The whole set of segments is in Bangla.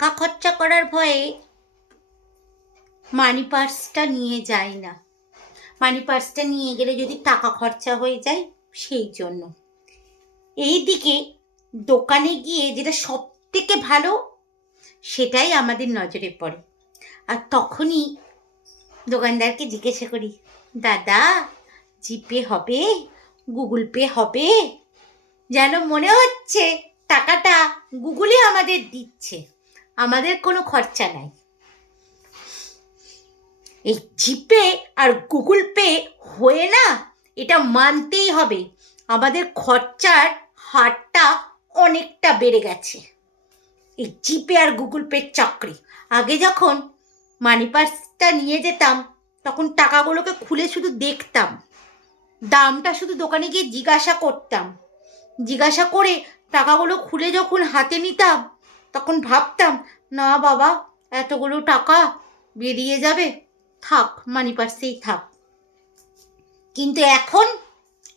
টাকা খরচা করার ভয়ে মানি পার্সটা নিয়ে যায় না। মানি পার্সটা নিয়ে গেলে যদি টাকা খরচা হয়ে যায়, সেই জন্য। এইদিকে দোকানে গিয়ে যেটা সব থেকে ভালো, সেটাই আমাদের নজরে পড়ে। আর তখনই দোকানদারকে জিজ্ঞাসা করি, দাদা, জিপে হবে? গুগল পে হবে? যেন মনে হচ্ছে টাকাটা গুগলে আমাদের দিচ্ছে। আমাদের কোনো খরচা নাই। এই জিপে আর গুগল পে হয়ে না, এটা মানতেই হবে। আমাদের খরচার হারটা অনেকটা বেড়ে গেছে। এই জিপে আর গুগল পের চাকরি। আগে যখন মানি পার্সটা নিয়ে যেতাম, তখন টাকাগুলোকে খুলে শুধু দেখতাম। দামটা শুধু দোকানে গিয়ে জিজ্ঞাসা করতাম। জিজ্ঞাসা করে টাকাগুলো খুলে যখন হাতে নিতাম তখন ভাবতাম, না বাবা, এতগুলো টাকা বেরিয়ে যাবে। থাক মানি পার্সেই থাক। কিন্তু এখন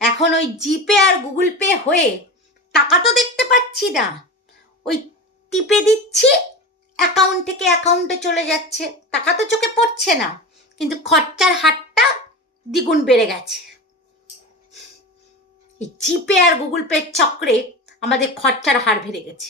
এখন ওই জিপে আর গুগল পে হয়ে টাকা তো দেখতে পাচ্ছি না। ওই টিপে দিচ্ছি অ্যাকাউন্ট থেকে অ্যাকাউন্টে চলে যাচ্ছে। টাকা তো চোখে পড়ছে না, কিন্তু খরচার হারটা দ্বিগুণ বেড়ে গেছে। এই জিপে আর গুগল পের চক্রে আমাদের খরচার হার বেড়ে গেছে।